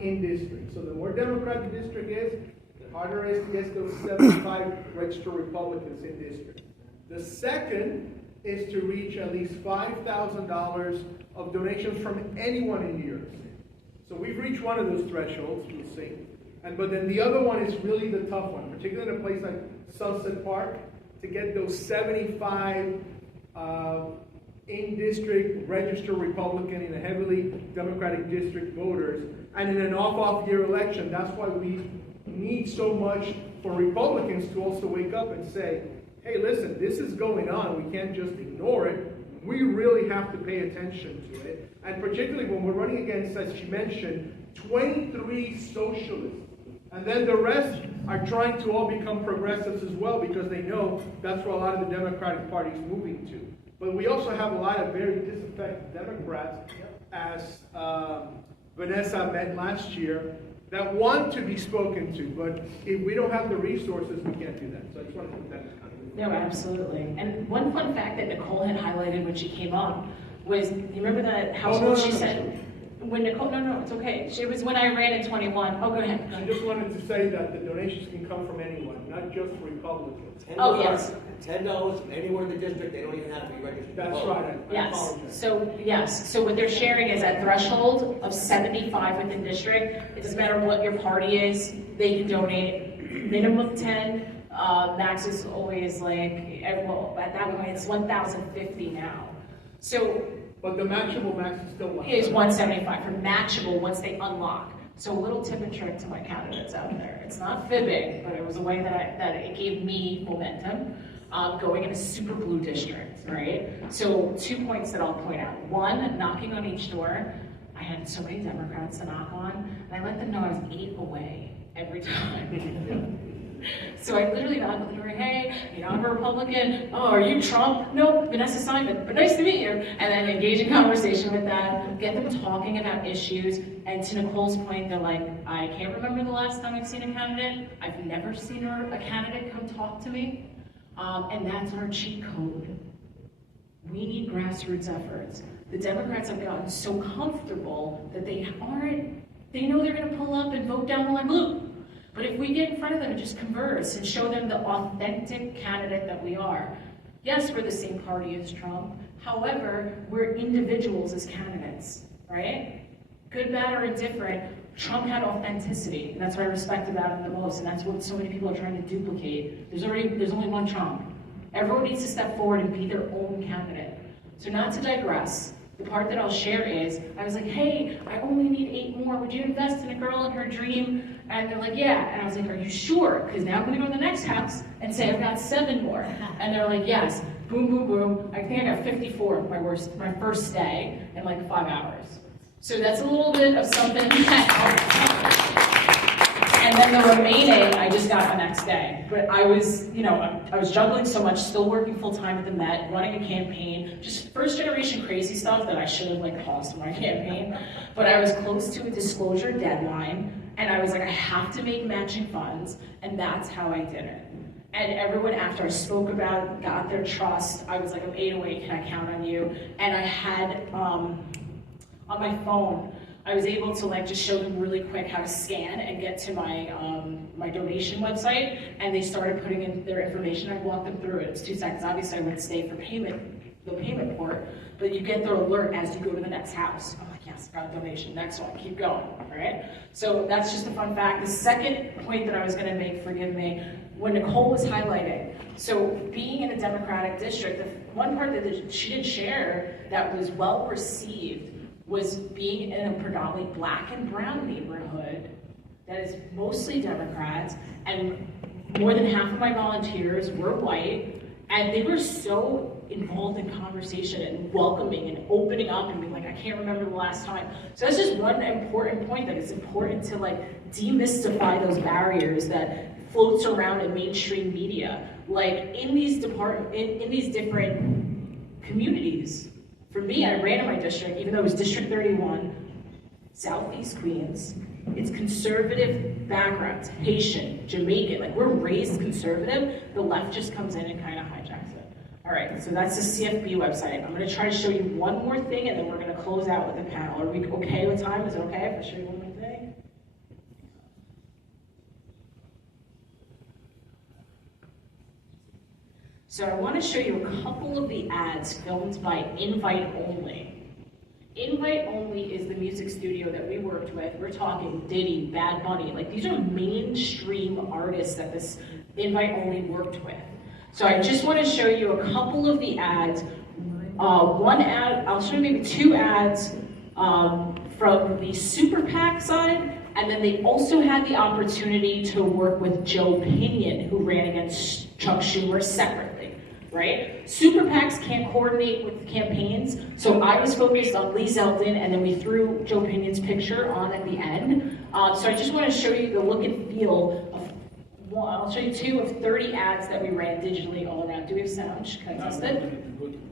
in district. So the more Democratic the district is, the harder it is to get those 75 registered Republicans in district. The second is to reach at least $5,000 of donations from anyone in New York City. So we've reached one of those thresholds, we'll see. But then the other one is really the tough one, particularly in a place like Sunset Park, to get those 75 in-district registered Republican in a heavily Democratic district voters. And in an off year election, that's why we need so much for Republicans to also wake up and say, hey, listen, this is going on. We can't just ignore it. We really have to pay attention to it. And particularly when we're running against, as she mentioned, 23 socialists. And then the rest are trying to all become progressives as well because they know that's where a lot of the Democratic Party is moving to. But we also have a lot of very disaffected Democrats, as Vanessa met last year, that want to be spoken to. But if we don't have the resources, we can't do that. So I just want to put that in context. No, absolutely. And one fun fact that Nicole had highlighted when she came up was, you remember that household she said? When Nicole, no, it's okay. It was when I ran in 21. Oh, go ahead. I just wanted to say that the donations can come from anyone, not just Republicans. Oh, yes. $10 from anywhere in the district, they don't even have to be registered. That's right. Yes. So what they're sharing is that threshold of 75 within district. It doesn't matter what your party is, they can donate. Minimum 10. Max is always like, well, at that point it's 1,050 now. So. But the matchable max is still 175. Is 175 for matchable once they unlock. So a little tip and trick to my candidates out there. It's not fibbing, but it was a way that it gave me momentum going in a super blue district, right? So 2 points that I'll point out. One, knocking on each door. I had so many Democrats to knock on, and I let them know I was 8 away every time. So I literally knocked on the door, hey, I'm a Republican. Oh, are you Trump? No, Vanessa Simon, but nice to meet you. And then engage in conversation with them, get them talking about issues. And to Nicole's point, they're like, I can't remember the last time I've seen a candidate. I've never seen a candidate come talk to me. And that's our cheat code. We need grassroots efforts. The Democrats have gotten so comfortable that they know they're gonna pull up and vote down the line blue. But if we get in front of them and just converse and show them the authentic candidate that we are, yes, we're the same party as Trump. However, we're individuals as candidates, right? Good, bad, or indifferent, Trump had authenticity, and that's what I respect about him the most, and that's what so many people are trying to duplicate. There's only one Trump. Everyone needs to step forward and be their own candidate. So not to digress, the part that I'll share is, I was like, hey, I only need 8 more. Would you invest in a girl in her dream? And they're like, yeah. And I was like, are you sure? Because now I'm going to go to the next house and say I've got 7 more. And they're like, yes. Boom, boom, boom. I think I got 54 my first day in like 5 hours. So that's a little bit of something. And then the remaining, I just got the next day. But I was juggling so much, still working full time at the Met, running a campaign, just first generation crazy stuff that I should have paused my campaign. But I was close to a disclosure deadline, and I was like, I have to make matching funds, and that's how I did it. And everyone after I spoke about it, got their trust. I was like, I'm 8 away, can I count on you? And I had, on my phone, I was able to just show them really quick how to scan and get to my my donation website, and they started putting in their information. I walked them through it. It's 2 seconds. Obviously, I wouldn't stay for the payment port, but you get their alert as you go to the next house. I'm like, yes, got a donation. Next one, keep going. All right. So that's just a fun fact. The second point that I was going to make, forgive me, when Nicole was highlighting. So being in a Democratic district, the one part that she didn't share that was well received was being in a predominantly Black and brown neighborhood that is mostly Democrats, and more than half of my volunteers were white, and they were so involved in conversation and welcoming and opening up and being like, I can't remember the last time. So that's just one important point, that it's important to demystify those barriers that floats around in mainstream media. In these different communities. For me, I ran in my district, even though it was District 31, Southeast Queens. It's conservative backgrounds, Haitian, Jamaican. We're raised conservative. The left just comes in and kind of hijacks it. All right, so that's the CFB website. I'm going to try to show you one more thing, and then we're going to close out with the panel. Are we okay with time? Is it okay if I show you one more thing? So I want to show you a couple of the ads filmed by Invite Only. Invite Only is the music studio that we worked with. We're talking Diddy, Bad Bunny. Like, these are mainstream artists that this Invite Only worked with. So I just want to show you a couple of the ads. One ad, I'll show you maybe two ads from the Super PAC side, and then they also had the opportunity to work with Joe Pinion, who ran against Chuck Schumer separately, right? Super PACs can't coordinate with campaigns, so I was focused on Lee Zeldin, and then we threw Joe Pinion's picture on at the end. So I just want to show you the look and feel of, well, I'll show you two of 30 ads that we ran digitally all around. Do we have sound? Can I test it?